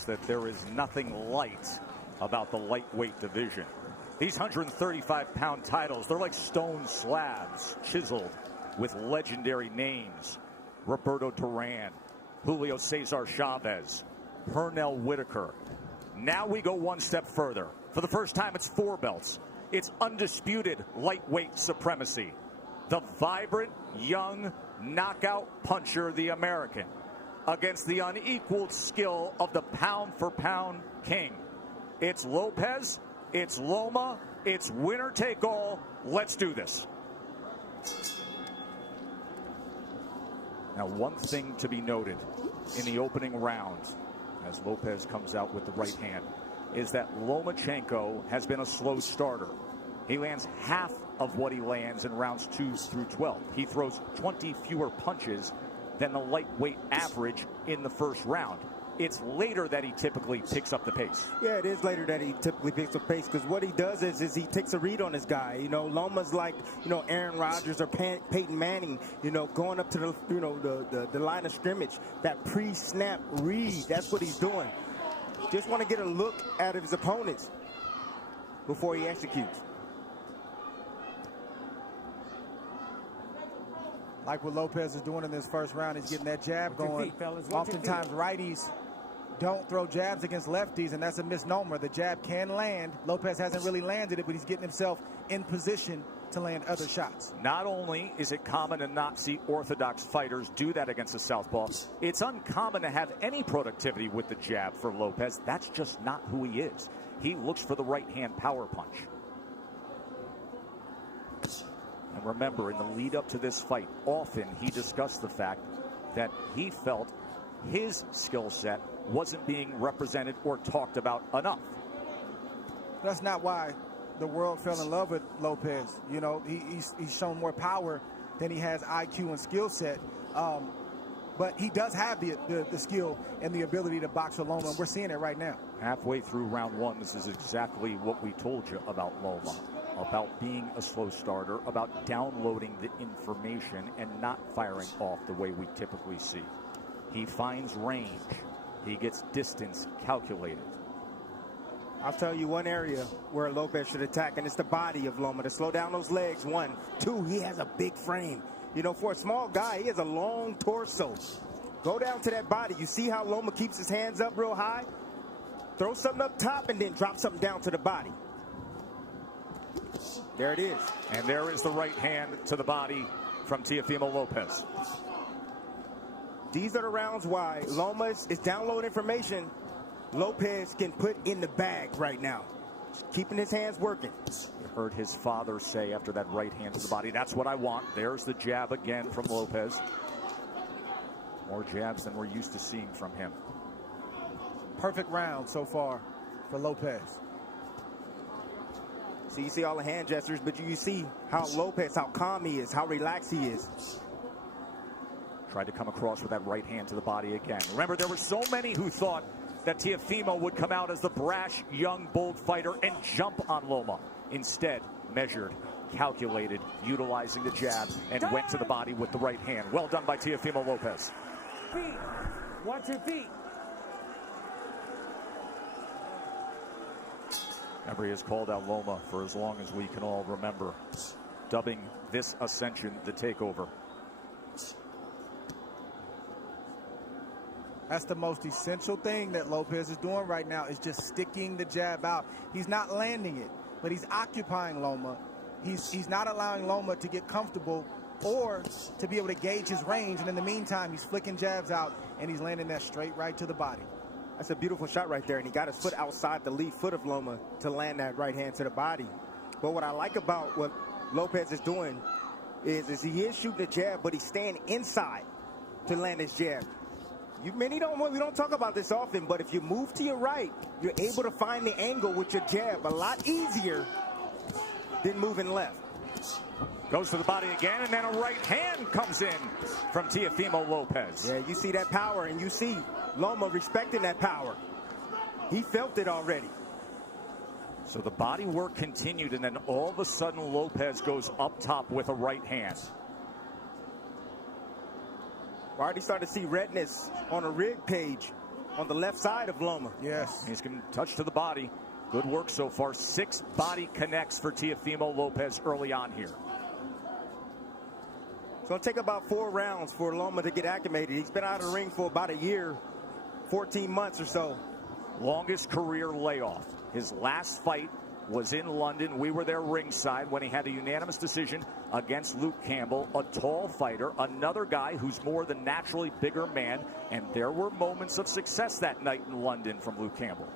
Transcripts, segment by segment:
that there is nothing light about the lightweight division. These 135-pound titles, they're like stone slabs chiseled with legendary names. Roberto Duran, Julio Cesar Chavez, Pernell Whitaker. Now we go one step further. For the first time, it's 4 belts. It's undisputed lightweight supremacy. The vibrant, young, knockout puncher, the American, against the unequaled skill of the pound-for-pound king. It's Lopez, it's Loma, it's winner take all. Let's do this. Now, one thing to be noted in the opening round, as Lopez comes out with the right hand, is that Lomachenko has been a slow starter. He lands half of what he lands in rounds 2 through 12. He throws 20 fewer punches than the lightweight average in the first round. It's later that he typically picks up the pace. Yeah, it is later that he typically picks up pace, because what he does is he takes a read on his guy. You know, Loma's like, you know, Aaron Rodgers or Peyton Manning, you know, going up to the, you know, the line of scrimmage. That pre-snap read, that's what he's doing. Just want to get a look at his opponents before he executes. Like what Lopez is doing in this first round, he's getting that jab going. Oftentimes righties don't throw jabs against lefties, and that's a misnomer. The jab can land. Lopez hasn't really landed it, but he's getting himself in position to land other shots. Not only is it common to not see orthodox fighters do that against a southpaw, it's uncommon to have any productivity with the jab for Lopez. That's just not who he is. He looks for the right hand power punch. And remember, in the lead up to this fight, often he discussed the fact that he felt his skill set wasn't being represented or talked about enough. That's not why the world fell in love with Lopez. You know, he's shown more power than he has IQ and skill set. But he does have the skill and the ability to box with Loma, and we're seeing it right now. Halfway through round 1, this is exactly what we told you about Loma. About being a slow starter, about downloading the information and not firing off the way we typically see. He finds range. He gets distance calculated. I'll tell you one area where Lopez should attack, and it's the body of Loma, to slow down those legs. 1, 2, he has a big frame. You know, for a small guy, he has a long torso. Go down to that body. You see how Loma keeps his hands up real high? Throw something up top and then drop something down to the body. There it is. And there is the right hand to the body from Teofimo Lopez. These are the rounds why Loma is downloading information Lopez can put in the bag right now. Just keeping his hands working. You heard his father say after that right hand to the body, that's what I want. There's the jab again from Lopez. More jabs than we're used to seeing from him. Perfect round so far for Lopez. So you see all the hand gestures, but you see how Lopez, how calm he is, how relaxed he is. Tried to come across with that right hand to the body again. Remember, there were so many who thought that Teofimo would come out as the brash, young, bold fighter and jump on Loma. Instead, measured, calculated, utilizing the jab, and went to the body with the right hand. Well done by Teofimo Lopez. Feet. Watch your feet. Remember, he has called out Loma for as long as we can all remember, dubbing this ascension the takeover. That's the most essential thing that Lopez is doing right now, is just sticking the jab out. He's not landing it, but he's occupying Loma. He's not allowing Loma to get comfortable or to be able to gauge his range. And in the meantime, he's flicking jabs out, and he's landing that straight right to the body. That's a beautiful shot right there, and he got his foot outside the lead foot of Loma to land that right hand to the body. But what I like about what Lopez is doing is he is shooting a jab, but he's staying inside to land his jab. We don't talk about this often, but if you move to your right, you're able to find the angle with your jab a lot easier than moving left. Goes to the body again, and then a right hand comes in from Teofimo Lopez. Yeah, you see that power, and you see Loma respecting that power. He felt it already. So the body work continued, and then all of a sudden Lopez goes up top with a right hand. I already started to see redness on a rib cage on the left side of Loma. Yes. He's going to touch to the body. Good work so far. 6 body connects for Teofimo Lopez early on here. It's going to take about 4 rounds for Loma to get acclimated. He's been out of the ring for about a year, 14 months or so. Longest career layoff. His last fight was in London. We were there ringside when he had a unanimous decision against Luke Campbell, a tall fighter, another guy who's more than naturally bigger man, and there were moments of success that night in London from Luke Campbell.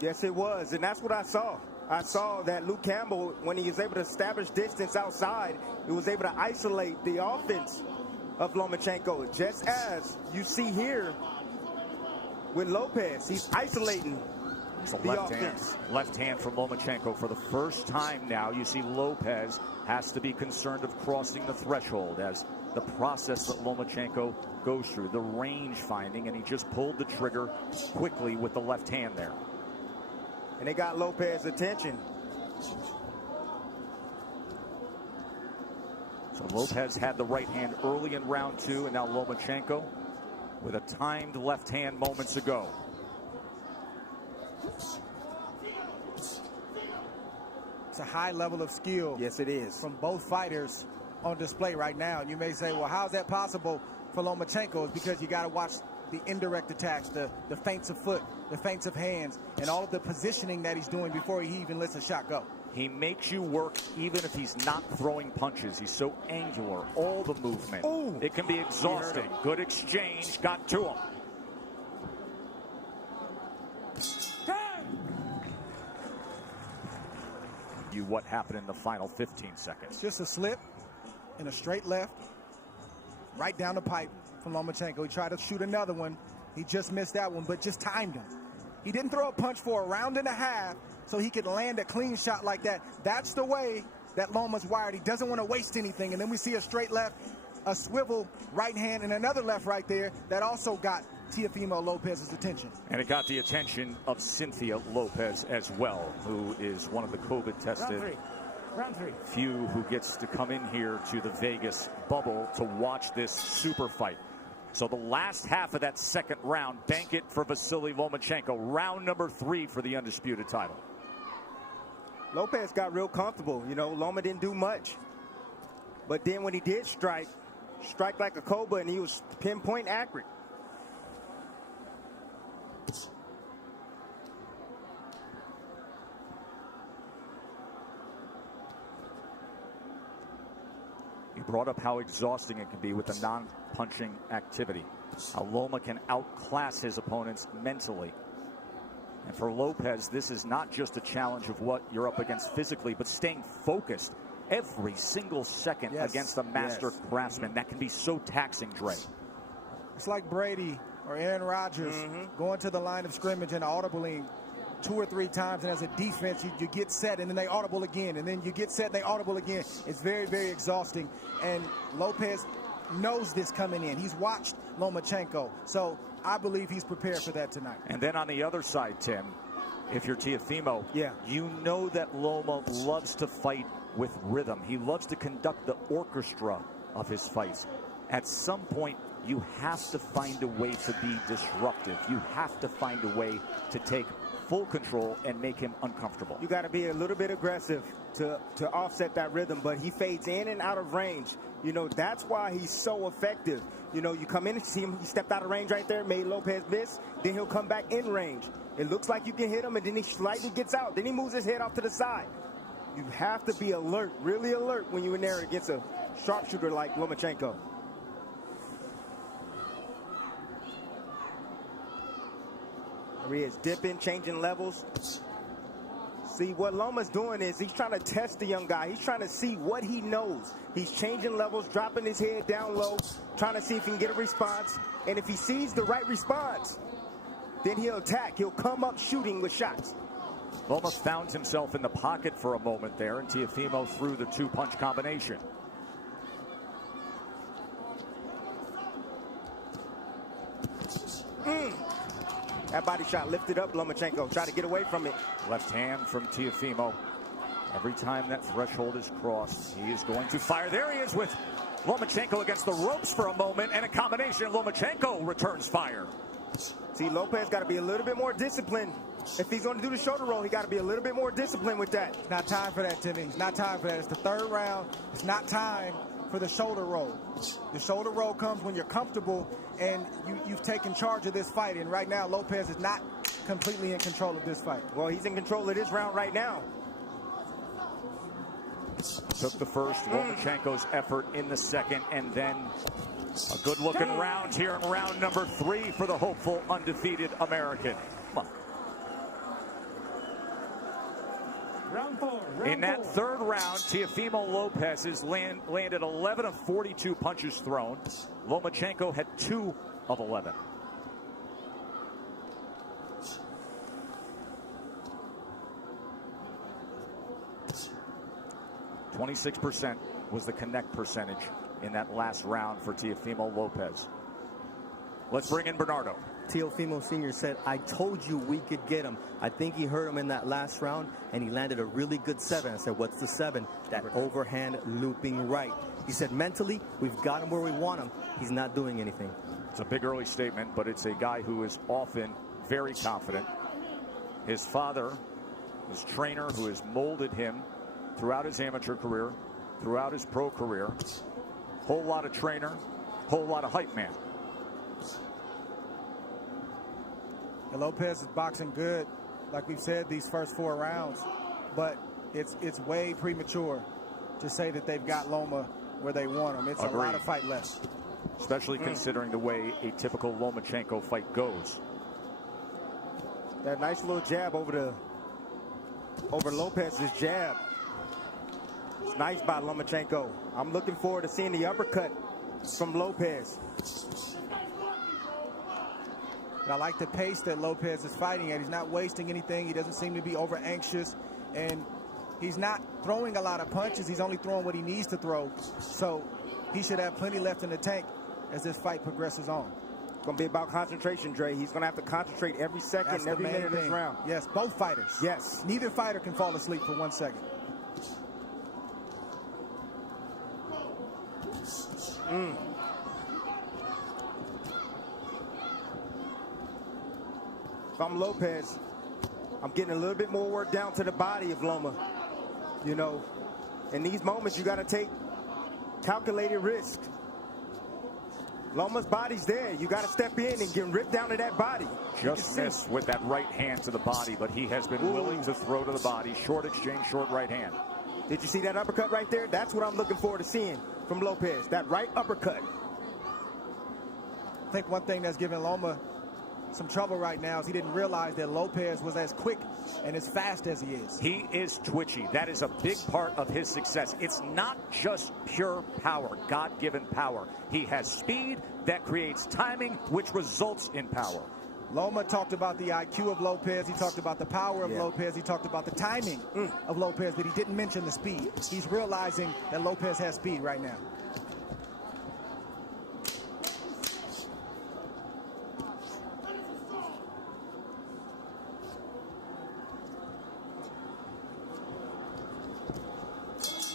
Yes, it was, and that's what I saw. I saw that Luke Campbell, when he was able to establish distance outside, he was able to isolate the offense of Lomachenko, just as you see here with Lopez. He's isolating the offense. Left hand from Lomachenko. For the first time now, you see Lopez has to be concerned of crossing the threshold as the process that Lomachenko goes through, the range finding, and he just pulled the trigger quickly with the left hand there. And they got Lopez's attention. So Lopez had the right hand early in round 2, and now Lomachenko with a timed left hand moments ago. It's a high level of skill. Yes, it is. From both fighters on display right now. And you may say, well, how is that possible for Lomachenko? It's because you got to watch the indirect attacks, the feints of foot, the feints of hands, and all of the positioning that he's doing before he even lets a shot go. He makes you work even if he's not throwing punches. He's so angular, all the movement. Ooh. It can be exhausting. Good exchange, got to him. What happened in the final 15 seconds? Just a slip and a straight left, right down the pipe from Lomachenko. He tried to shoot another one. He just missed that one, but just timed him. He didn't throw a punch for a round and a half so he could land a clean shot like that. That's the way that Loma's wired. He doesn't want to waste anything. And then we see a straight left, a swivel right hand, and another left right there that also got Teofimo Lopez's attention. And it got the attention of Cynthia Lopez as well, who is one of the COVID-tested Round three. few who gets to come in here to the Vegas bubble to watch this super fight. So the last half of that second round, bank it for Vasily Lomachenko. Round number 3 for the undisputed title. Lopez got real comfortable. You know, Loma didn't do much. But then when he did strike like a cobra, and he was pinpoint accurate. He brought up how exhausting it can be with a non-punching activity. How Loma can outclass his opponents mentally. And for Lopez, this is not just a challenge of what you're up against physically, but staying focused every single second against a master craftsman. That can be so taxing, Dre. It's like Brady or Aaron Rodgers going to the line of scrimmage and audibling 2 or 3 times, and as a defense you get set and then they audible again, and then you get set and they audible again. It's very, very exhausting, and Lopez knows this coming in. He's watched Lomachenko, so I believe he's prepared for that tonight. And then on the other side, Tim, if you're Teofimo, you know that Loma loves to fight with rhythm. He loves to conduct the orchestra of his fights. At some point, you have to find a way to be disruptive. You have to find a way to take full control and make him uncomfortable. You got to be a little bit aggressive to offset that rhythm, but he fades in and out of range. You know, that's why he's so effective. You know, you come in and see him, he stepped out of range right there, made Lopez miss, then he'll come back in range. It looks like you can hit him, and then he slightly gets out. Then he moves his head off to the side. You have to be alert, really alert, when you're in there against a sharpshooter like Lomachenko. There he is, dipping, changing levels. See, what Loma's doing is he's trying to test the young guy. He's trying to see what he knows. He's changing levels, dropping his head down low, trying to see if he can get a response. And if he sees the right response, then he'll attack. He'll come up shooting with shots. Loma found himself in the pocket for a moment there, and Teofimo threw the 2-punch combination. That body shot lifted up Lomachenko. Try to get away from it. Left hand from Teofimo. Every time that threshold is crossed, he is going to fire. There he is with Lomachenko against the ropes for a moment, and a combination. Lomachenko returns fire. See, Lopez got to be a little bit more disciplined. If he's going to do the shoulder roll, he got to be a little bit more disciplined with that. It's not time for that, Timmy. It's not time for that. It's the third round. It's not time for the shoulder roll. The shoulder roll comes when you're comfortable and you've taken charge of this fight. And right now, Lopez is not completely in control of this fight. Well, he's in control of this round right now. Took the first, Lomachenko's effort in the second, and then a good-looking round here in round number 3 for the hopeful undefeated American. Come on. Round 4. In that third round, Teofimo Lopez has landed 11 of 42 punches thrown. Lomachenko had 2 of 11. .26% was the connect percentage in that last round for Teofimo Lopez. Let's bring in Bernardo. Teofimo Sr. said, I told you we could get him. I think he hurt him in that last round, and he landed a really good 7. I said, what's the 7? That overhand looping right. He said, mentally, we've got him where we want him. He's not doing anything. It's a big early statement, but it's a guy who is often very confident. His father, his trainer, who has molded him throughout his amateur career, throughout his pro career. Whole lot of trainer, whole lot of hype man. And Lopez is boxing good, like we've said, these first 4 rounds. But it's way premature to say that they've got Loma where they want him. It's Agreed. a lot of fight left. Especially considering the way a typical Lomachenko fight goes. That nice little jab over Lopez's jab. It's nice by Lomachenko. I'm looking forward to seeing the uppercut from Lopez. I like the pace that Lopez is fighting at. He's not wasting anything. He doesn't seem to be over anxious, and he's not throwing a lot of punches. He's only throwing what he needs to throw. So he should have plenty left in the tank as this fight progresses on. It's going to be about concentration, Dre. He's going to have to concentrate every second, every minute of this round. Yes, both fighters. Yes. Neither fighter can fall asleep for 1 second. If I'm Lopez, I'm getting a little bit more work down to the body of Loma. You know, in these moments, you got to take calculated risk. Loma's body's there. You got to step in and get ripped down to that body. Just missed with that right hand to the body, but he has been willing to throw to the body. Short exchange, short right hand. Did you see that uppercut right there? That's what I'm looking forward to seeing from Lopez, that right uppercut. I think one thing that's giving Loma some trouble right now is he didn't realize that Lopez was as quick and as fast as he is. He is twitchy. That is a big part of his success. It's not just pure power, God-given power. He has speed that creates timing, which results in power. Loma talked about the IQ of Lopez. He talked about the power of Lopez. He talked about the timing of Lopez, but he didn't mention the speed. He's realizing that Lopez has speed right now.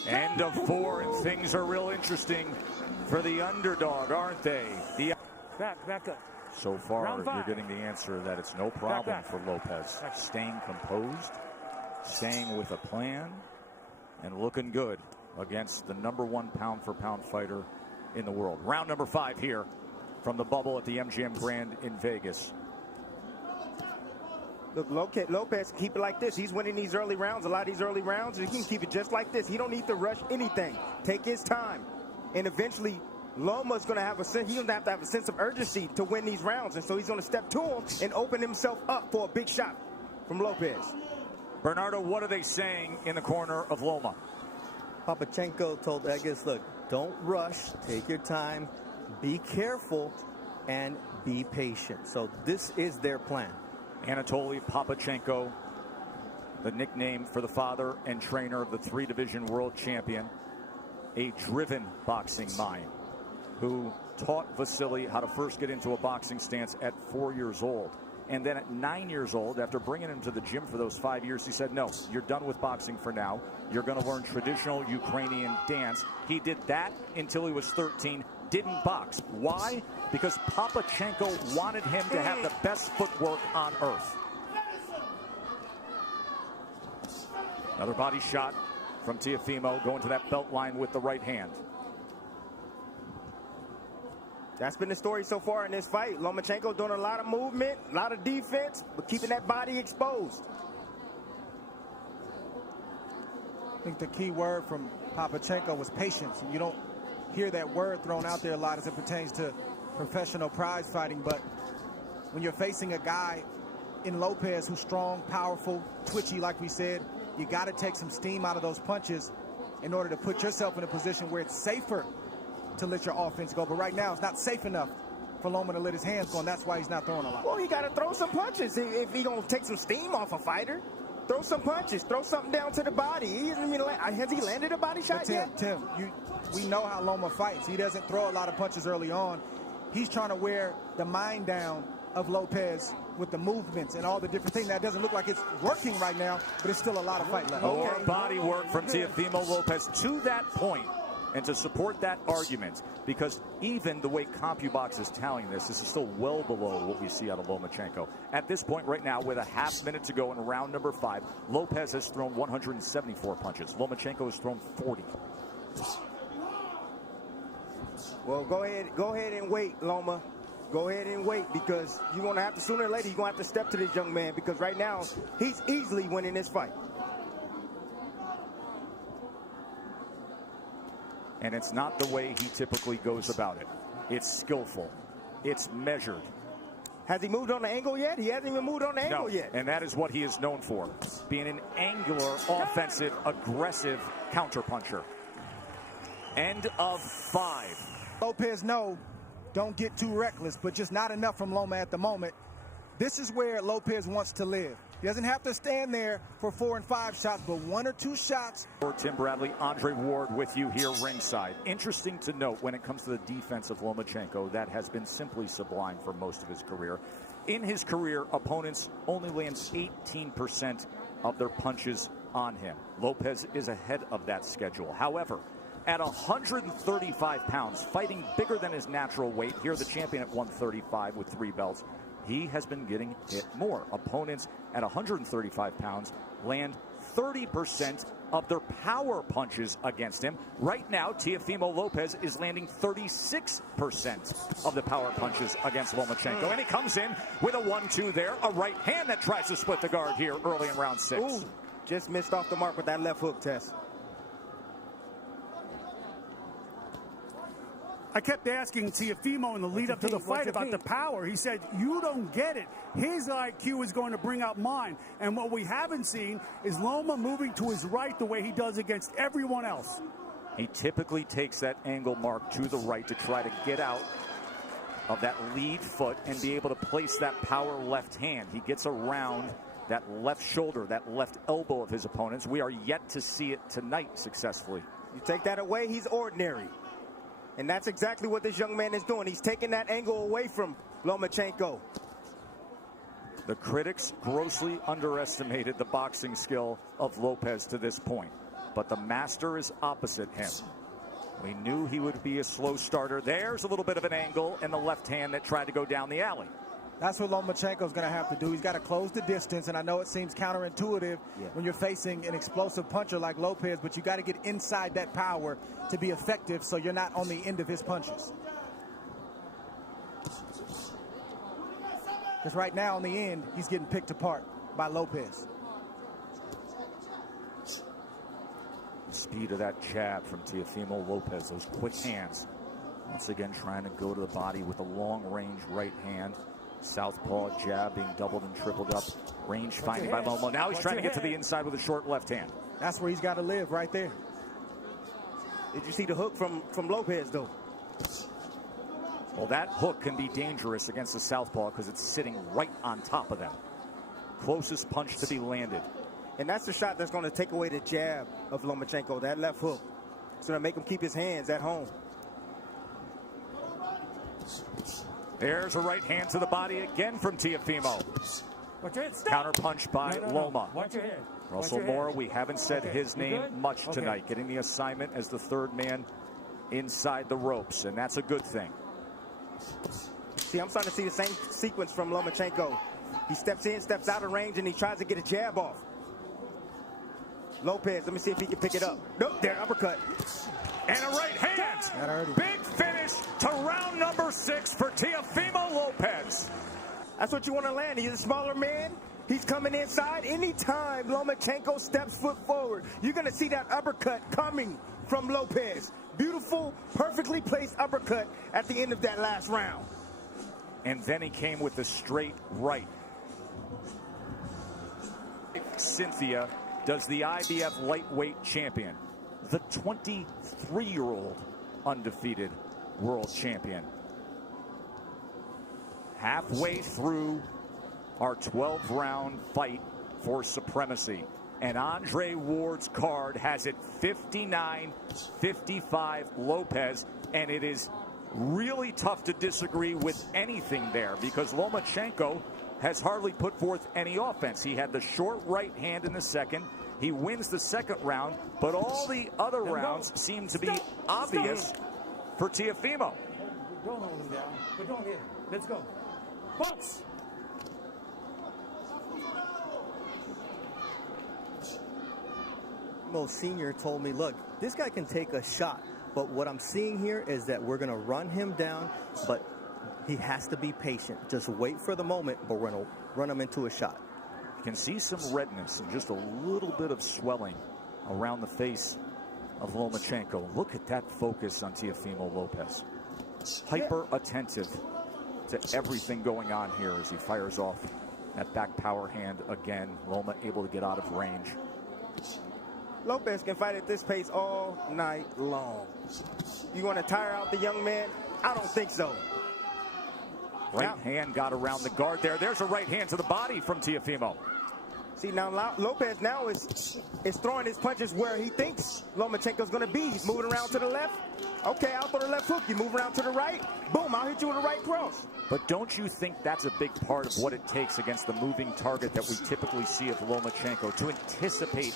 End of 4, and things are real interesting for the underdog, aren't they? Back up. So far, Round 5. you're getting the answer that it's no problem Back. for Lopez. Staying composed, staying with a plan, and looking good against the #1 pound-for-pound fighter in the world. Round number 5 here from the bubble at the MGM Grand in Vegas. Look, Lopez can keep it like this. He's winning these early rounds, a lot of these early rounds, and he can keep it just like this. He don't need to rush anything. Take his time. And eventually, Loma's going to have a sense, he's going to have a sense of urgency to win these rounds. And so he's going to step to him and open himself up for a big shot from Lopez. Bernardo, what are they saying in the corner of Loma? Papachenko told Egas, look, don't rush, take your time, be careful, and be patient. So this is their plan. Anatoly Papachenko, the nickname for the father and trainer of the 3-division world champion, a driven boxing mind who taught Vasily how to first get into a boxing stance at 4 years old. And then at 9 years old, after bringing him to the gym for those 5 years, he said, no, you're done with boxing for now. You're going to learn traditional Ukrainian dance. He did that until he was 13, didn't box. Why? Because Papachenko wanted him to have the best footwork on earth. Another body shot from Teofimo, going to that belt line with the right hand. That's been the story so far in this fight. Lomachenko doing a lot of movement, a lot of defense, but keeping that body exposed. I think the key word from Papachenko was patience. And you don't hear that word thrown out there a lot as it pertains to professional prize fighting. But when you're facing a guy in Lopez who's strong, powerful, twitchy, like we said, you got to take some steam out of those punches in order to put yourself in a position where it's safer to let your offense go. But right now, it's not safe enough for Loma to let his hands go, and that's why he's not throwing a lot. Well, he got to throw some punches if he's going to take some steam off a fighter. Throw some punches. Throw something down to the body. Has he landed a body shot yet? Tim, we know how Loma fights. He doesn't throw a lot of punches early on. He's trying to wear the mind down of Lopez with the movements and all the different things. That doesn't look like it's working right now, but it's still a lot of fight left. More body work from Teofimo Lopez to that point. And to support that argument, because even the way CompuBox is tallying this is still well below what we see out of Lomachenko. At this point right now, with a half minute to go in round number 5, Lopez has thrown 174 punches. Lomachenko has thrown 40. Well, go ahead and wait, Loma. Go ahead and wait, because you're going to have to, sooner or later, you're going to have to step to this young man, because right now, he's easily winning this fight. And it's not the way he typically goes about it. It's skillful. It's measured. Has he moved on the angle yet? He hasn't even moved on the angle yet. And that is what he is known for, being an angular, offensive, aggressive counterpuncher. End of 5. Lopez, no, don't get too reckless, but just not enough from Loma at the moment. This is where Lopez wants to live. He doesn't have to stand there for 4 and 5 shots, but 1 or 2 shots. Tim Bradley, Andre Ward with you here ringside. Interesting to note when it comes to the defense of Lomachenko, that has been simply sublime for most of his career. In his career, opponents only land 18% of their punches on him. Lopez is ahead of that schedule. However, at 135 pounds, fighting bigger than his natural weight, here the champion at 135 with 3 belts, he has been getting hit more. Opponents at 135 pounds land 30% of their power punches against him. Right now, Teofimo Lopez is landing 36% of the power punches against Lomachenko. And he comes in with a 1-2 there, a right hand that tries to split the guard here early in round 6. Ooh, just missed off the mark with that left hook, Tess. I kept asking Teofimo in the lead up to the fight about the power. He said, you don't get it. His IQ is going to bring out mine. And what we haven't seen is Loma moving to his right the way he does against everyone else. He typically takes that angle mark to the right to try to get out of that lead foot and be able to place that power left hand. He gets around that left shoulder, that left elbow of his opponents. We are yet to see it tonight successfully. You take that away, he's ordinary. And that's exactly what this young man is doing. He's taking that angle away from Lomachenko. The critics grossly underestimated the boxing skill of Lopez to this point. But the master is opposite him. We knew he would be a slow starter. There's a little bit of an angle and the left hand that tried to go down the alley. That's what Lomachenko's going to have to do. He's got to close the distance, and I know it seems counterintuitive when you're facing an explosive puncher like Lopez, but you got to get inside that power to be effective so you're not on the end of his punches. Because right now, in the end, he's getting picked apart by Lopez. The speed of that jab from Teofimo Lopez, those quick hands. Once again, trying to go to the body with a long-range right hand. Southpaw jab being doubled and tripled up. Range finding by Loma. Now he's trying to get to the inside with a short left hand. That's where he's got to live, right there. Did you see the hook from Lopez, though? Well, that hook can be dangerous against the southpaw because it's sitting right on top of them. Closest punch to be landed. And that's the shot that's going to take away the jab of Lomachenko, that left hook. It's going to make him keep his hands at home. There's a right hand to the body again from Teofimo. Watch your head. Stop. Counter punch by Loma. Watch your head. Russell Mora, we haven't said his name much Okay. tonight, getting the assignment as the third man inside the ropes, and that's a good thing. See, I'm starting to see the same sequence from Lomachenko. He steps in, steps out of range, and he tries to get a jab off. Lopez, let me see if he can pick it up. Nope, there, uppercut. And a right hand. That hurt him. Big finish to round number 6 for Teofimo Lopez. That's what you want to land. He's a smaller man. He's coming inside. Anytime Lomachenko steps foot forward, you're going to see that uppercut coming from Lopez. Beautiful, perfectly placed uppercut at the end of that last round. And then he came with the straight right. Cynthia does the IBF lightweight champion, the 23-year-old undefeated world champion. Halfway through our 12-round fight for supremacy. And Andre Ward's card has it 59-55 Lopez, and it is really tough to disagree with anything there because Lomachenko has hardly put forth any offense. He had the short right hand in the second. He wins the second round, but all the other rounds seem to be obvious for Teofimo. Don't hold him down, but don't hit him. Let's go. Box. Mo Sr. told me, look, this guy can take a shot, but what I'm seeing here is that we're going to run him down, but he has to be patient. Just wait for the moment, but we're going to run him into a shot. You can see some redness and just a little bit of swelling around the face of Lomachenko. Look at that focus on Teofimo Lopez. Hyper attentive to everything going on here as he fires off that back power hand again. Loma able to get out of range. Lopez can fight at this pace all night long. You want to tire out the young man? I don't think so. Right hand got around the guard there. There's a right hand to the body from Teofimo. See, now Lopez now is throwing his punches where he thinks Lomachenko's going to be. He's moving around to the left. Okay, I'll throw the left hook. You move around to the right. Boom, I'll hit you with a right cross. But don't you think that's a big part of what it takes against the moving target that we typically see of Lomachenko, to anticipate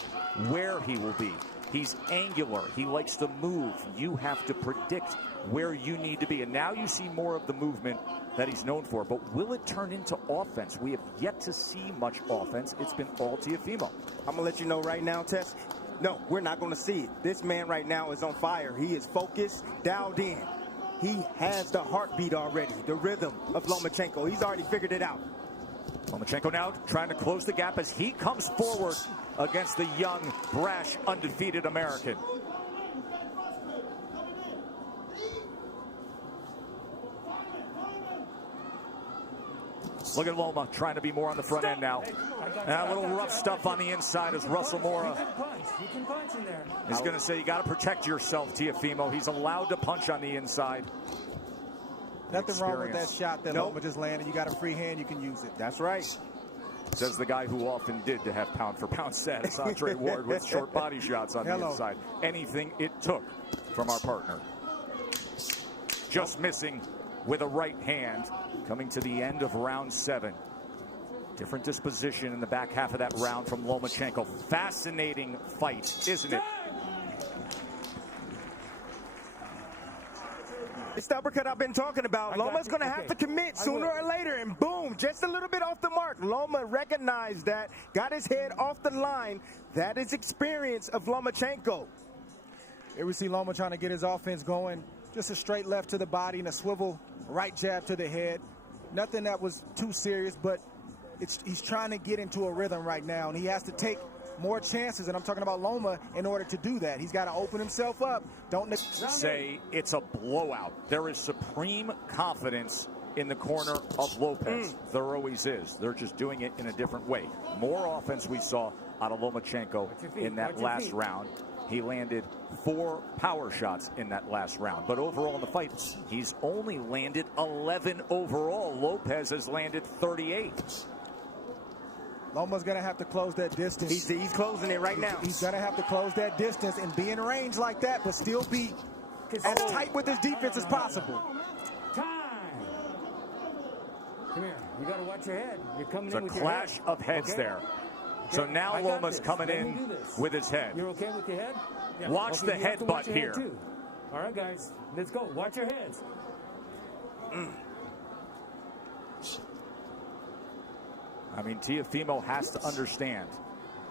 where he will be? He's angular. He likes to move. You have to predict where you need to be. And now you see more of the movement that he's known for. But will it turn into offense? We have yet to see much offense. It's been all Teofimo. I'm going to let you know right now, Tess. No, we're not going to see it. This man right now is on fire. He is focused, dialed in. He has the heartbeat already, the rhythm of Lomachenko. He's already figured it out. Lomachenko now trying to close the gap as he comes forward against the young, brash, undefeated American. Look at Loma trying to be more on the front end now. And a little rough stuff on the inside as Russell Mora You can punch in there. is going to say you got to protect yourself, Teofimo. He's allowed to punch on the inside. Nothing wrong with that shot that Loma just landed. You got a free hand, you can use it. That's right. Says the guy who often did to have pound-for-pound status, Andre Ward, with short body shots on the inside. Anything it took from our partner. Just missing with a right hand. Coming to the end of round 7. Different disposition in the back half of that round from Lomachenko. Fascinating fight, isn't it? It's the uppercut I've been talking about. Loma's going to have to commit sooner or later, and boom, just a little bit off the mark. Loma recognized that, got his head off the line. That is experience of Lomachenko. Here we see Loma trying to get his offense going. Just a straight left to the body and a swivel right jab to the head. Nothing that was too serious, but he's trying to get into a rhythm right now, and he has to take more chances, and I'm talking about Loma, in order to do that. He's got to open himself up. Don't say it's a blowout. There is supreme confidence in the corner of Lopez. There always is. They're just doing it in a different way. More offense we saw out of Lomachenko in that last round. He landed 4 power shots in that last round. But overall in the fight, he's only landed 11 overall. Lopez has landed 38. Loma's going to have to close that distance. He's closing it right now. He's going to have to close that distance and be in range like that, but still be as tight with his defense as possible. Time. Come here. You got to watch your head. You're coming It's in a with your clash head. of heads Okay? there. So Okay, now I got Loma's this. coming Let me in do this. with his head. You're okay with your head? Yeah. Watch Okay, the you have to watch headbutt your head here. too. All right, guys. Let's go. Watch your heads. I mean, Teofimo has to understand.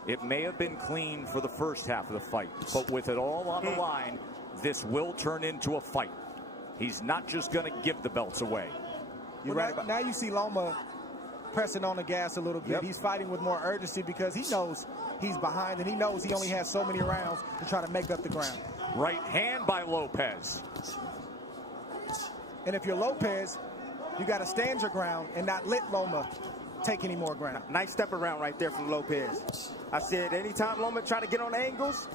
It may have been clean for the first half of the fight, but with it all on the line, this will turn into a fight. He's not just going to give the belts away. Now you see Loma pressing on the gas a little bit. He's fighting with more urgency because he knows he's behind and he knows he only has so many rounds to try to make up the ground. Right hand by Lopez. And if you're Lopez, you got to stand your ground and not let Loma take any more ground. Nice step around right there from Lopez. I said anytime Loma try to get on angles,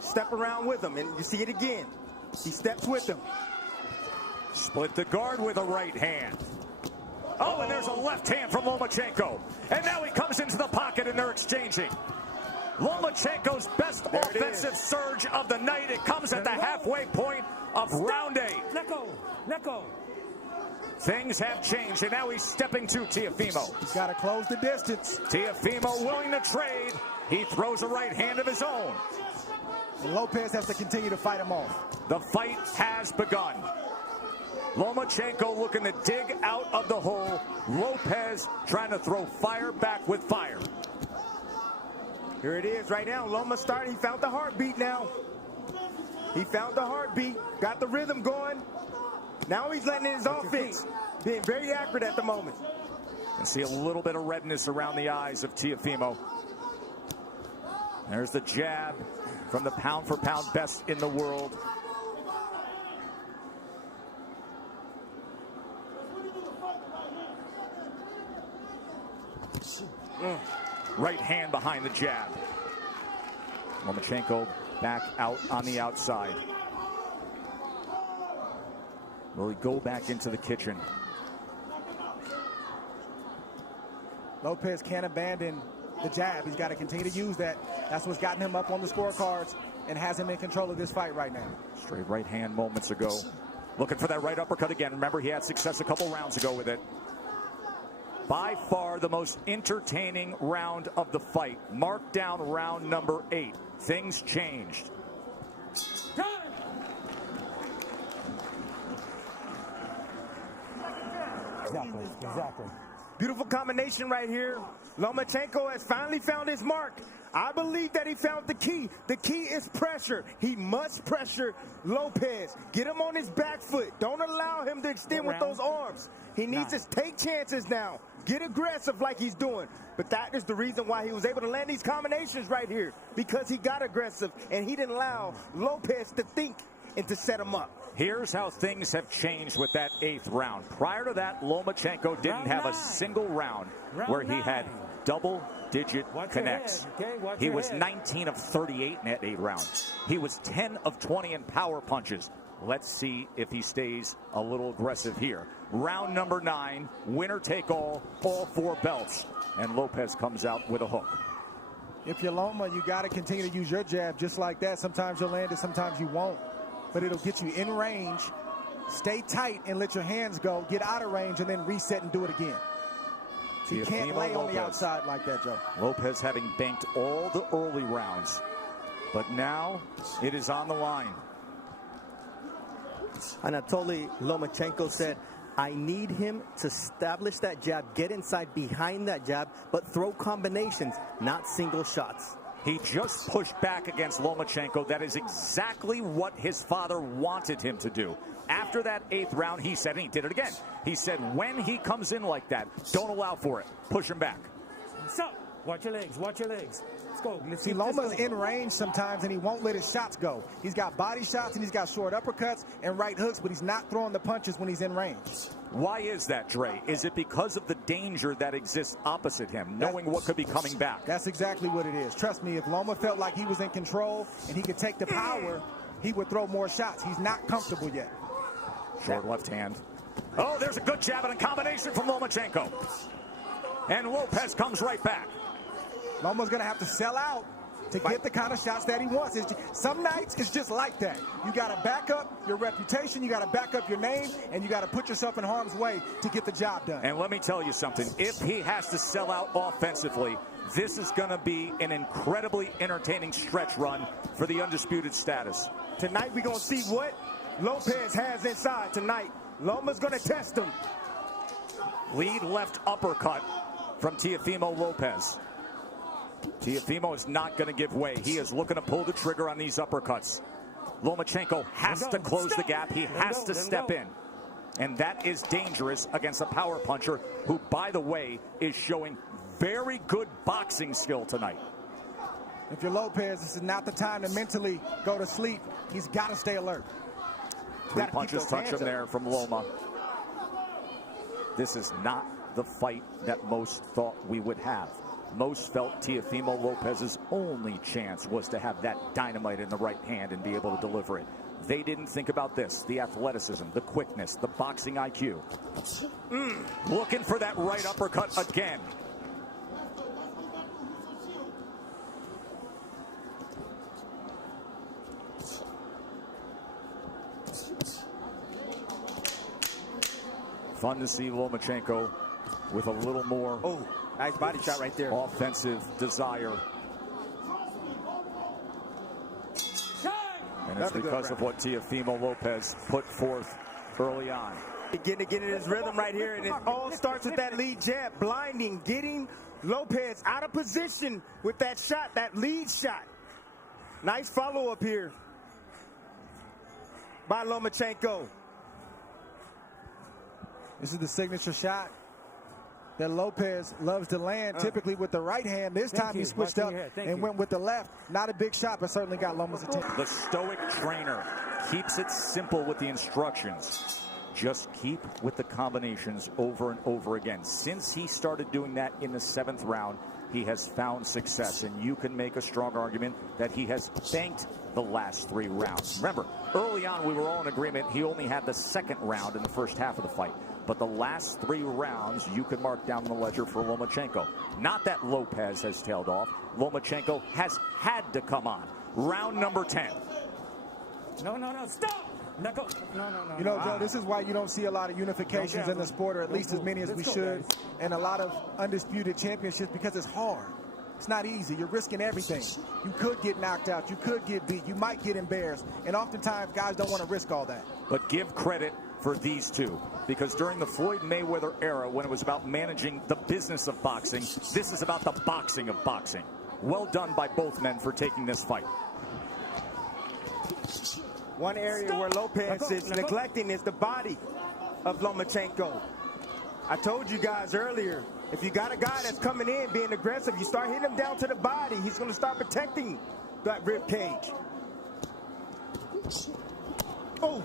step around with him. And you see it again. He steps with him. Split the guard with a right hand. Oh, and there's a left hand from Lomachenko. And now he comes into the pocket and they're exchanging. Lomachenko's best offensive surge of the night. It comes at the halfway point of round 8. Let go. Let go. Things have changed, and now he's stepping to Teofimo. He's got to close the distance. Teofimo willing to trade. He throws a right hand of his own. And Lopez has to continue to fight him off. The fight has begun. Lomachenko looking to dig out of the hole. Lopez trying to throw fire back with fire. Here it is right now. Loma started. He found the heartbeat now. He found the heartbeat. Got the rhythm going. Now he's letting in his offense. Being very accurate at the moment. You see a little bit of redness around the eyes of Teofimo. There's the jab from the pound-for-pound best in the world. Right hand behind the jab. Lomachenko back out on the outside. Will he go back into the kitchen? Lopez can't abandon the jab. He's got to continue to use that. That's what's gotten him up on the scorecards and has him in control of this fight right now. Straight right hand moments ago. Looking for that right uppercut again. Remember, he had success a couple rounds ago with it. By far the most entertaining round of the fight. Mark down round number 8. Things changed. Exactly. Beautiful combination right here. Lomachenko has finally found his mark. I believe that he found the key. The key is pressure. He must pressure Lopez. Get him on his back foot. Don't allow him to extend with those arms. He needs to take chances now. Get aggressive like he's doing. But that is the reason why he was able to land these combinations right here. Because he got aggressive and he didn't allow Lopez to think and to set him up. Here's how things have changed with that 8th round. Prior to that, Lomachenko didn't have a single round where he had double-digit connects. He was 19 of 38 in that 8 rounds. He was 10 of 20 in power punches. Let's see if he stays a little aggressive here. Round number 9, winner take all 4 belts. And Lopez comes out with a hook. If you're Loma, you got to continue to use your jab just like that. Sometimes you'll land it, sometimes you won't. But it'll get you in range. Stay tight and let your hands go. Get out of range and then reset and do it again. So you can't lay on the outside like that, Joe. Lopez having banked all the early rounds. But now it is on the line. Anatoly Lomachenko said, I need him to establish that jab, get inside behind that jab, but throw combinations, not single shots. He just pushed back against Lomachenko. That is exactly what his father wanted him to do. After that 8th round, he said, and he did it again, he said, when he comes in like that, don't allow for it. Push him back. So, watch your legs. Watch your legs. Let's go. Let's See, Loma's in range sometimes, and he won't let his shots go. He's got body shots, and he's got short uppercuts and right hooks, but he's not throwing the punches when he's in range. Why is that, Dre? Is it because of the danger that exists opposite him, knowing what could be coming back? That's exactly what it is. Trust me, if Loma felt like he was in control and he could take the power, he would throw more shots. He's not comfortable yet. Short left hand. Oh, there's a good jab and a combination from Lomachenko. And Lopez comes right back. Loma's going to have to sell out to get the kind of shots that he wants. Some nights it's just like that. You got to back up your reputation, you got to back up your name, and you got to put yourself in harm's way to get the job done. And let me tell you something. If he has to sell out offensively, this is going to be an incredibly entertaining stretch run for the undisputed status. Tonight we're going to see what Lopez has inside tonight. Loma's going to test him. Lead left uppercut from Teofimo Lopez. Teofimo is not going to give way. He is looking to pull the trigger on these uppercuts. Lomachenko has to close the gap. He has to step in. And that is dangerous against a power puncher who, by the way, is showing very good boxing skill tonight. If you're Lopez, this is not the time to mentally go to sleep. He's got to stay alert. 3 punches touch him there from Loma. This is not the fight that most thought we would have. Most felt Teofimo Lopez's only chance was to have that dynamite in the right hand and be able to deliver it. They didn't think about this, the athleticism, the quickness, the boxing IQ. Looking for that right uppercut again. Fun to see Lomachenko with a little more nice body shot right there. Offensive desire. And it's because of what Teofimo Lopez put forth early on. Getting in his rhythm right here, and it all starts with that lead jab, blinding, getting Lopez out of position with that shot, that lead shot. Nice follow-up here by Lomachenko. This is the signature shot that Lopez loves to land, typically with the right hand. This time he switched up and went with the left. Not a big shot, but certainly got Loma's attention. The stoic trainer keeps it simple with the instructions. Just keep with the combinations over and over again. Since he started doing that in the 7th round, he has found success, and you can make a strong argument that he has thanked the last 3 rounds. Remember, early on we were all in agreement he only had the 2nd round in the first half of the fight. But the last 3 rounds you can mark down the ledger for Lomachenko. Not that Lopez has tailed off. Lomachenko has had to come on. Round number 10. No, stop! No. You know, Joe, this is why you don't see a lot of unifications in the sport, or at least as many as we should, and a lot of undisputed championships, because it's hard. It's not easy. You're risking everything. You could get knocked out. You could get beat. You might get embarrassed. And oftentimes, guys don't want to risk all that. But give credit for these two, because during the Floyd Mayweather era, when it was about managing the business of boxing, this is about the boxing of boxing. Well done by both men for taking this fight. One area where Lopez is neglecting is the body of Lomachenko. I told you guys earlier, if you got a guy that's coming in being aggressive, you start hitting him down to the body, he's going to start protecting that rib cage. Oh!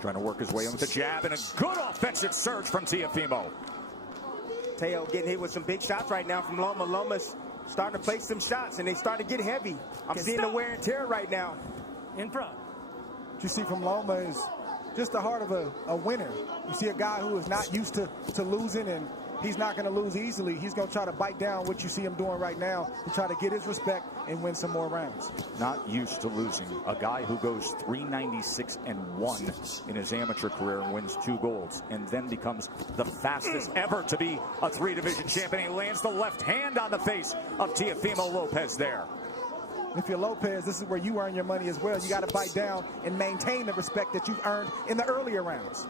Trying to work his way in with the jab, and a good offensive surge from Teofimo. Teo getting hit with some big shots right now from Loma. Loma's starting to place some shots, and they start to get heavy. I'm seeing the wear and tear right now. In front. What you see from Loma is just the heart of a winner. You see a guy who is not used to losing, and he's not going to lose easily. He's going to try to bite down what you see him doing right now to try to get his respect and win some more rounds. Not used to losing. A guy who goes 396-1 in his amateur career and wins 2 golds, and then becomes the fastest ever to be a 3-division champion. He lands the left hand on the face of Teofimo Lopez there. If you're Lopez, this is where you earn your money as well. You got to bite down and maintain the respect that you've earned in the earlier rounds.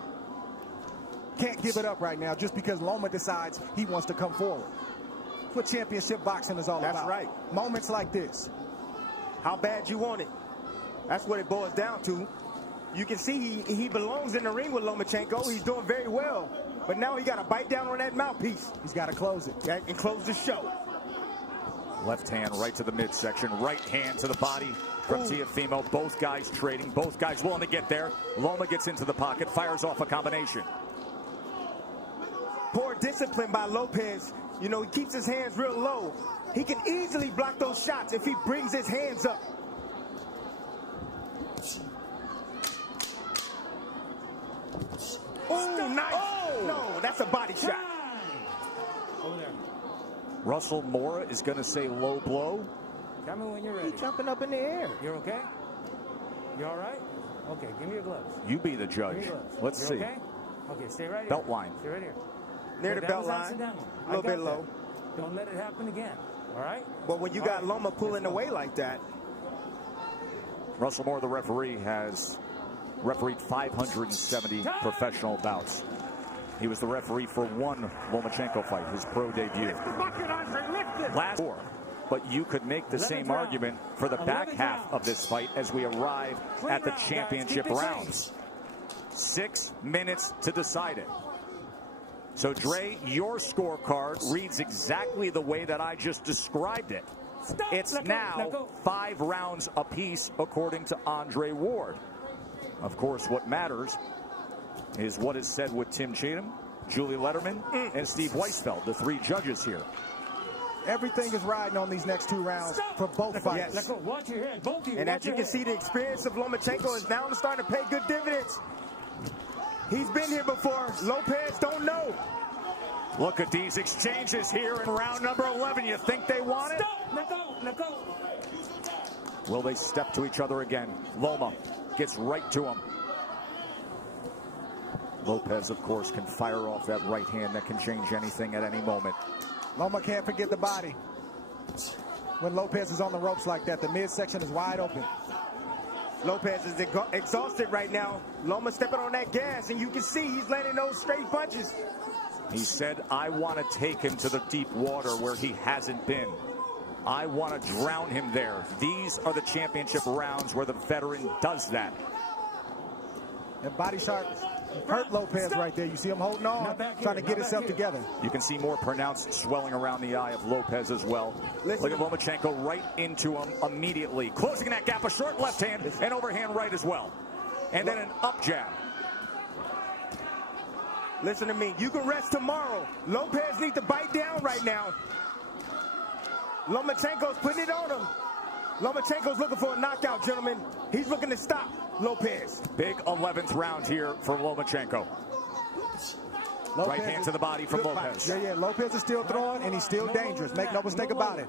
Can't give it up right now just because Loma decides he wants to come forward. That's what championship boxing is all about. That's right. Moments like this. How bad you want it. That's what it boils down to. You can see he belongs in the ring with Lomachenko. He's doing very well. But now he got to bite down on that mouthpiece. He's got to close it. And close the show. Left hand right to the midsection. Right hand to the body from Teofimo. Both guys trading. Both guys willing to get there. Loma gets into the pocket. Fires off a combination. Poor discipline by Lopez. You know, he keeps his hands real low. He can easily block those shots if he brings his hands up. Oh, nice. Oh. No, That's a body shot. Over there. Russell Mora is going to say low blow. Tell me when you're ready. He's jumping up in the air. You're okay? You all right? Okay, give me your gloves. You be the judge. Give me your gloves. Let's You're see. Okay? Okay, stay right here. Belt line. Stay right here. Near Okay, the that belt was line. accidental. A little I got bit low. that. Don't let it happen again. All right? But when you All got right. Loma pulling away like that, Russell Moore, the referee, has refereed 570 professional bouts. He was the referee for one Lomachenko fight, his pro debut. Last four. But you could make the same argument for the back half of this fight as we arrive at the championship rounds. 6 minutes to decide it. So, Dre, your scorecard reads exactly the way that I just described it. It's now 5 rounds apiece, according to Andre Ward. Of course, what matters is what is said with Tim Cheatham, Julie Letterman, and Steve Weisfeld, the 3 judges here. Everything is riding on these next 2 rounds for both fighters. Yes. Watch your head, both of you. and as you can see, the experience of Lomachenko is now starting to pay good dividends. He's been here before. Lopez don't know. Look at these exchanges here in round number 11. You think they want it? Stop! Let go! Will they step to each other again? Loma gets right to him. Lopez, of course, can fire off that right hand that can change anything at any moment. Loma can't forget the body. When Lopez is on the ropes like that, the midsection is wide open. Lopez is exhausted right now. Loma stepping on that gas, and you can see he's landing those straight punches. He said, I want to take him to the deep water where he hasn't been. I want to drown him there. These are the championship rounds where the veteran does that. And body shot hurt Lopez right there. You see him holding on, trying to get himself together. You can see more pronounced swelling around the eye of Lopez as well. Look at Lomachenko right into him immediately. Closing that gap, a short left hand and overhand right as well. And then an up jab. Listen to me. You can rest tomorrow. Lopez needs to bite down right now. Lomachenko's putting it on him. Lomachenko's looking for a knockout, gentlemen. He's looking to stop Lopez. Big 11th round here for Lomachenko. Right hand to the body from Lopez. Yeah, Lopez is still throwing, and he's still dangerous. Make no mistake about it.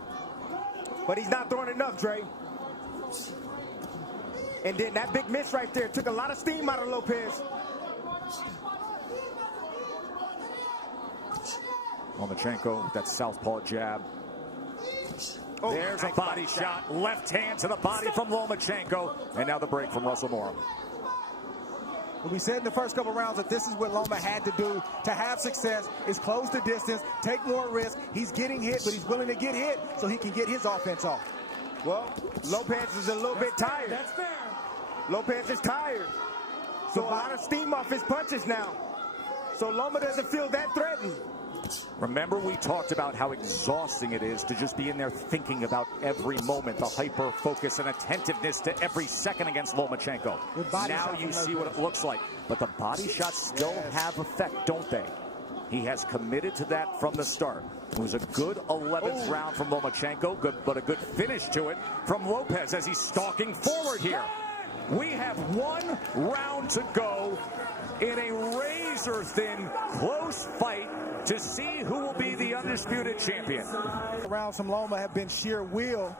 But he's not throwing enough, Dre. And then that big miss right there took a lot of steam out of Lopez. Lomachenko with that southpaw jab. Oh, there's a body shot. Left hand to the body from Lomachenko. And now the break from Russell Mora. We said in the first couple rounds that this is what Loma had to do to have success, is close the distance, take more risk. He's getting hit, but he's willing to get hit so he can get his offense off. Well, Lopez is a little bit tired. That's fair. Lopez is tired. So a lot of steam off his punches now. So Loma doesn't feel that threatened. Remember, we talked about how exhausting it is to just be in there thinking about every moment, the hyper focus and attentiveness to every second against Lomachenko. Now you see what it looks like. But the body shots still have effect, don't they? He has committed to that from the start. It was a good 11th round from Lomachenko, but a good finish to it from Lopez as he's stalking forward here. We have 1 round to go in a razor-thin, close fight to see who will be the undisputed champion. Rounds from Loma have been sheer will,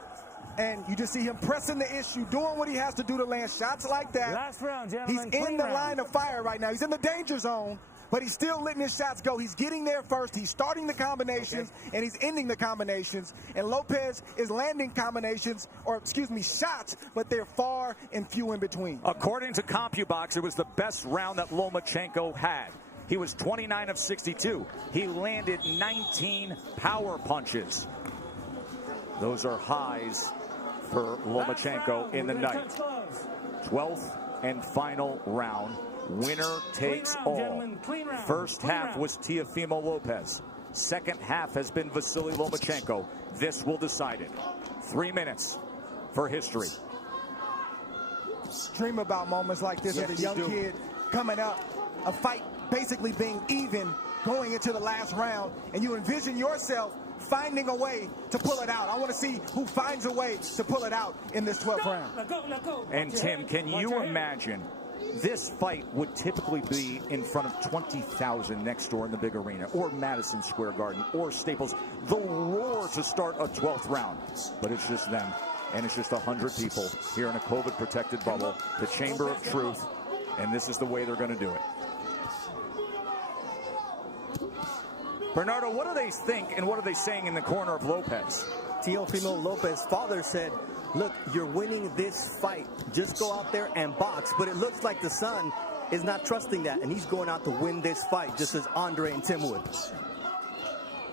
and you just see him pressing the issue, doing what he has to do to land shots like that. Last round, He's gentlemen. in the line of fire right now. He's in the danger zone, but he's still letting his shots go. He's getting there first. He's starting the combinations, and he's ending the combinations. And Lopez is landing combinations, or excuse me, shots, but they're far and few in between. According to CompuBox, it was the best round that Lomachenko had. He was 29 of 62. He landed 19 power punches. Those are highs for Lomachenko in the night. 12th and final round. Winner takes all. First half was Teofimo Lopez. Second half has been Vasily Lomachenko. This will decide it. 3 minutes for history. Dream about moments like this as a young kid coming up, a fight basically being even going into the last round, and you envision yourself finding a way to pull it out. I want to see who finds a way to pull it out in this 12th round. And Tim, can you imagine This fight would typically be in front of 20,000 next door in the big arena, or Madison Square Garden, or Staples. The roar to start a 12th round. But it's just them, and it's just 100 people here in a COVID-protected bubble, the Chamber of Truth, and this is the way they're going to do it. Bernardo, what do they think, and what are they saying in the corner of Lopez? Teofimo Lopez's father said, look, you're winning this fight. Just go out there and box. But it looks like the son is not trusting that, and he's going out to win this fight, just as Andre and Tim would.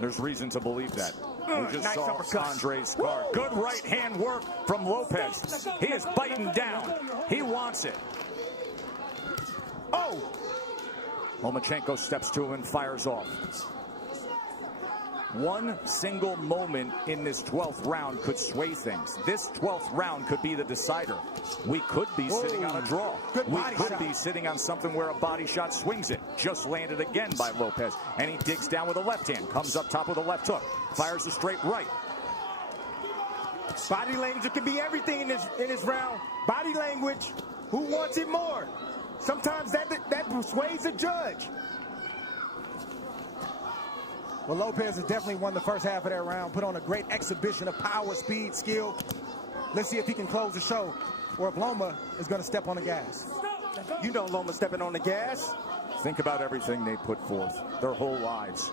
There's reason to believe that. We just nice saw uppercut. Andre's guard. Good right hand work from Lopez. He is biting down. He wants it. Oh! Lomachenko steps to him and fires off. One single moment in this 12th round could sway things. This 12th round could be the decider. We could be sitting on a draw. We could be sitting on something where a body shot swings it. Just landed again by Lopez. And he digs down with a left hand. Comes up top with a left hook. Fires a straight right. Body language can be everything in this round. Body language. Who wants it more? Sometimes that persuades the judge. Well, Lopez has definitely won the first half of that round, put on a great exhibition of power, speed, skill. Let's see if he can close the show, or if Loma is going to step on the gas. You know Loma stepping on the gas. Think about everything they put forth, their whole lives.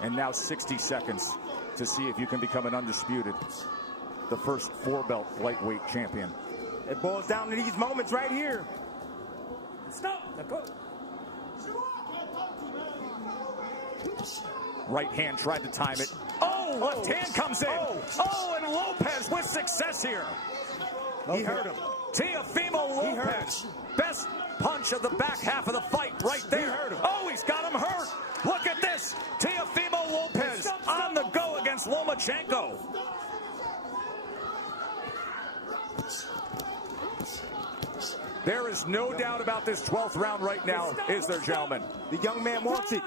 And now 60 seconds to see if you can become an undisputed, the first 4-belt lightweight champion. It boils down to these moments right here. Stop. Let go. Right hand tried to time it. Oh, left hand comes in. Oh, and Lopez with success here. He hurt him. Teofimo Lopez. Best punch of the back half of the fight right there. Oh, he's got him hurt. Look at this. Teofimo Lopez on the go against Lomachenko. There is no doubt about this 12th round right now, is there, gentlemen? The young man wants it.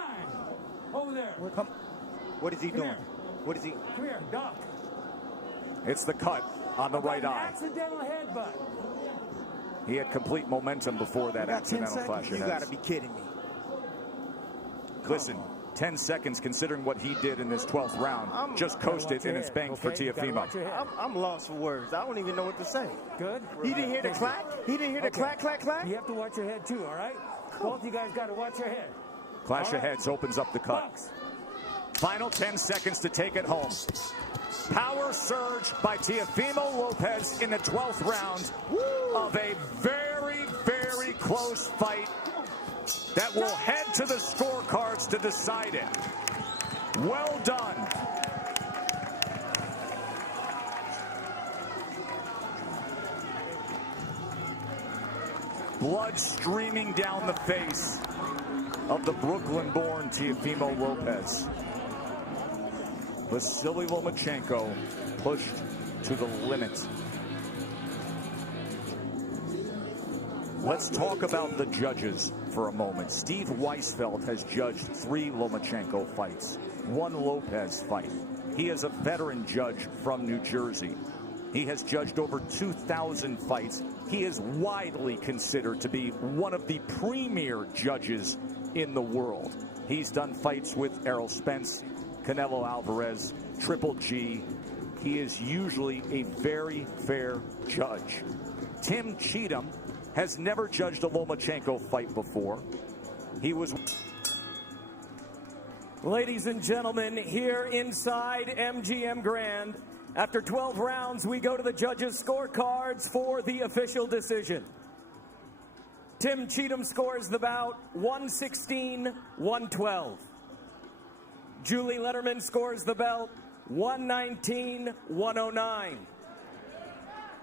Over there. What is he doing? What is he? Come here, Doc. It's the cut on the right eye. Accidental headbutt. He had complete momentum before that accidental flash of You heads. got to be kidding me. Listen, 10 seconds considering what he did in this 12th round. Just coasted and it's banged for Teofimo. I'm lost for words. I don't even know what to say. Good. He didn't hear the clack? He didn't hear the clack, clack, clack? You have to watch your head too, all right? Both you guys got to watch your head. Clash of heads opens up the cut. Box. Final 10 seconds to take it home. Power surge by Teofimo Lopez in the 12th round of a very, very close fight that will head to the scorecards to decide it. Well done. Blood streaming down the face of the Brooklyn-born Teofimo Lopez. Vasily Lomachenko pushed to the limit. Let's talk about the judges for a moment. Steve Weisfeld has judged 3 Lomachenko fights, 1 Lopez fight. He is a veteran judge from New Jersey. He has judged over 2,000 fights. He is widely considered to be one of the premier judges in the world. He's done fights with Errol Spence, Canelo Alvarez, Triple G. He is usually a very fair judge. Tim Cheatham has never judged a Lomachenko fight before. He was... Ladies and gentlemen, here inside MGM Grand, after 12 rounds, we go to the judges' scorecards for the official decision. Tim Cheatham scores the bout 116-112. Julie Letterman scores the belt 119-109.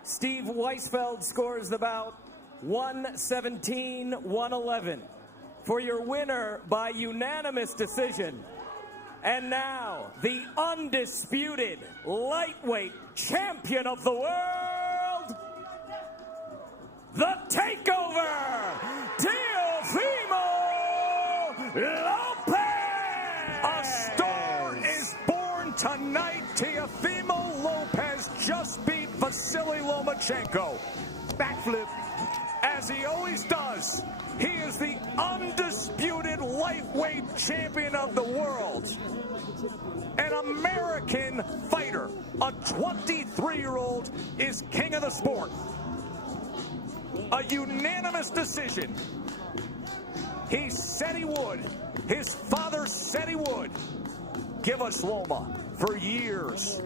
Steve Weisfeld scores the bout 117-111. For your winner by unanimous decision. And now, the undisputed lightweight champion of the world, the Takeover, Teofimo Lopez! A star is born tonight. Teofimo Lopez just beat Vasily Lomachenko. Backflip. As he always does. He is the undisputed lightweight champion of the world. An American fighter, a 23-year-old, is king of the sport. A unanimous decision. He said he would. His father said he would. Give us Loma. For years,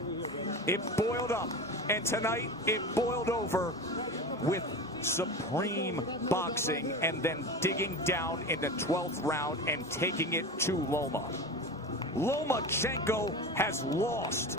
it boiled up. And tonight, it boiled over with supreme boxing and then digging down in the 12th round and taking it to Loma. Lomachenko has lost